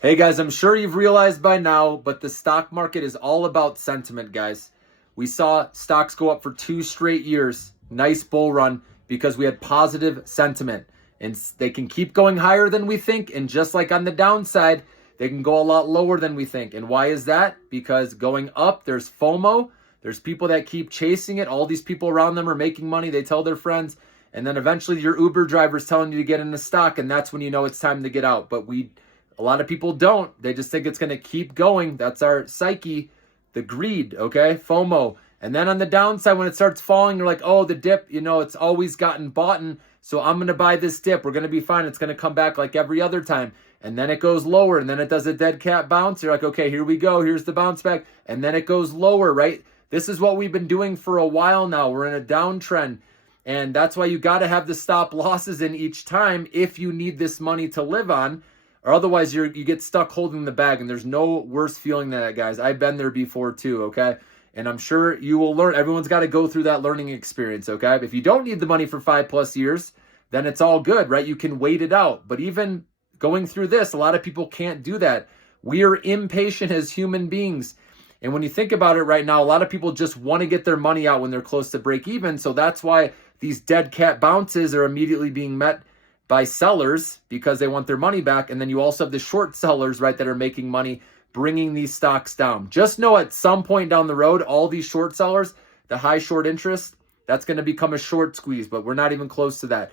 Hey guys, I'm sure you've realized by now, but the stock market is all about sentiment, guys. We saw stocks go up for 2 straight years. Nice bull run because we had positive sentiment. And they can keep going higher than we think. And just like on the downside, they can go a lot lower than we think. And why is that? Because going up, there's FOMO. There's people that keep chasing it. All these people around them are making money. They tell their friends. And then eventually your Uber driver's telling you to get into stock. And that's when you know it's time to get out. But a lot of people don't. They just think it's going to keep going. That's our psyche, the greed, okay? FOMO. And then on the downside, when it starts falling, you're like, oh, the dip, it's always gotten bought in. So I'm going to buy this dip. We're going to be fine. It's going to come back like every other time. And then it goes lower. And then it does a dead cat bounce. You're like, okay, here we go. Here's the bounce back. And then it goes lower, right? This is what we've been doing for a while now. We're in a downtrend. And that's why you got to have the stop losses in each time if you need this money to live on. Or otherwise, you get stuck holding the bag, and there's no worse feeling than that, guys. I've been there before too, okay? And I'm sure you will learn. Everyone's got to go through that learning experience, okay? If you don't need the money for 5+ years, then it's all good, right? You can wait it out. But even going through this, a lot of people can't do that. We are impatient as human beings. And when you think about it right now, a lot of people just want to get their money out when they're close to break even. So that's why these dead cat bounces are immediately being met by sellers because they want their money back. And then you also have the short sellers, right, that are making money, bringing these stocks down. Just know at some point down the road, all these short sellers, the high short interest, that's going to become a short squeeze, but we're not even close to that.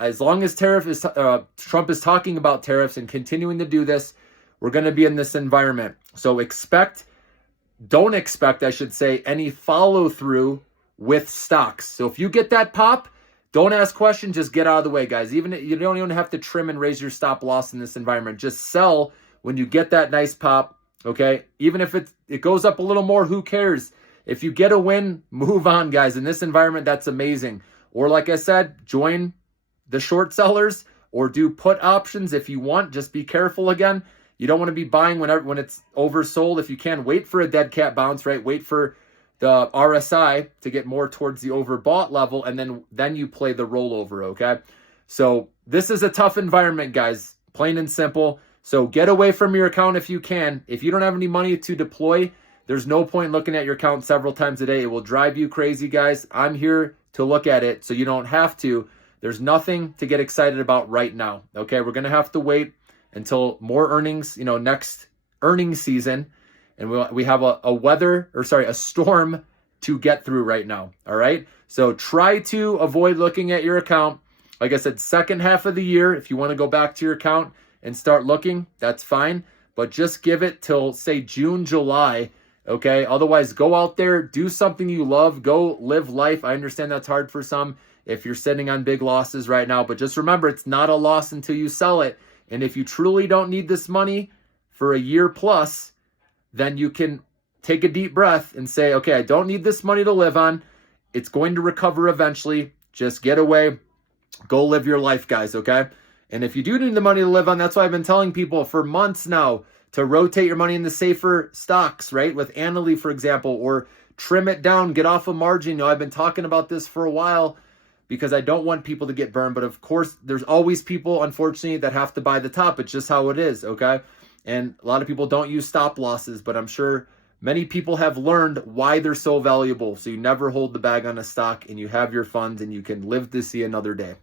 As long as Trump is talking about tariffs and continuing to do this, we're going to be in this environment. So don't expect, I should say, any follow through with stocks. So if you get that pop, don't ask questions, just get out of the way, guys. You don't even have to trim and raise your stop loss in this environment. Just sell when you get that nice pop, okay? Even if it goes up a little more, who cares? If you get a win, move on, guys. In this environment, that's amazing. Or like I said, join the short sellers or do put options if you want. Just be careful again. You don't want to be buying when it's oversold. If you can, wait for a dead cat bounce, right? Wait for the RSI to get more towards the overbought level, and then you play the rollover, okay? So this is a tough environment, guys, plain and simple. So get away from your account if you can. If you don't have any money to deploy, there's no point looking at your account several times a day. It will drive you crazy, guys. I'm here to look at it so you don't have to. There's nothing to get excited about right now, okay? We're going to have to wait until more earnings, next earnings season. And we have a storm to get through right now. All right. So try to avoid looking at your account. Like I said, second half of the year, if you want to go back to your account and start looking, that's fine. But just give it till, say, June, July. Okay. Otherwise, go out there, do something you love, go live life. I understand that's hard for some if you're sitting on big losses right now. But just remember, it's not a loss until you sell it. And if you truly don't need this money for a year plus, then you can take a deep breath and say, okay, I don't need this money to live on. It's going to recover eventually. Just get away. Go live your life, guys, okay? And if you do need the money to live on, that's why I've been telling people for months now to rotate your money into safer stocks, right? With Annaly, for example, or trim it down, get off a margin. I've been talking about this for a while because I don't want people to get burned. But of course, there's always people, unfortunately, that have to buy the top. It's just how it is, okay? And a lot of people don't use stop losses, but I'm sure many people have learned why they're so valuable. So you never hold the bag on a stock and you have your funds and you can live to see another day.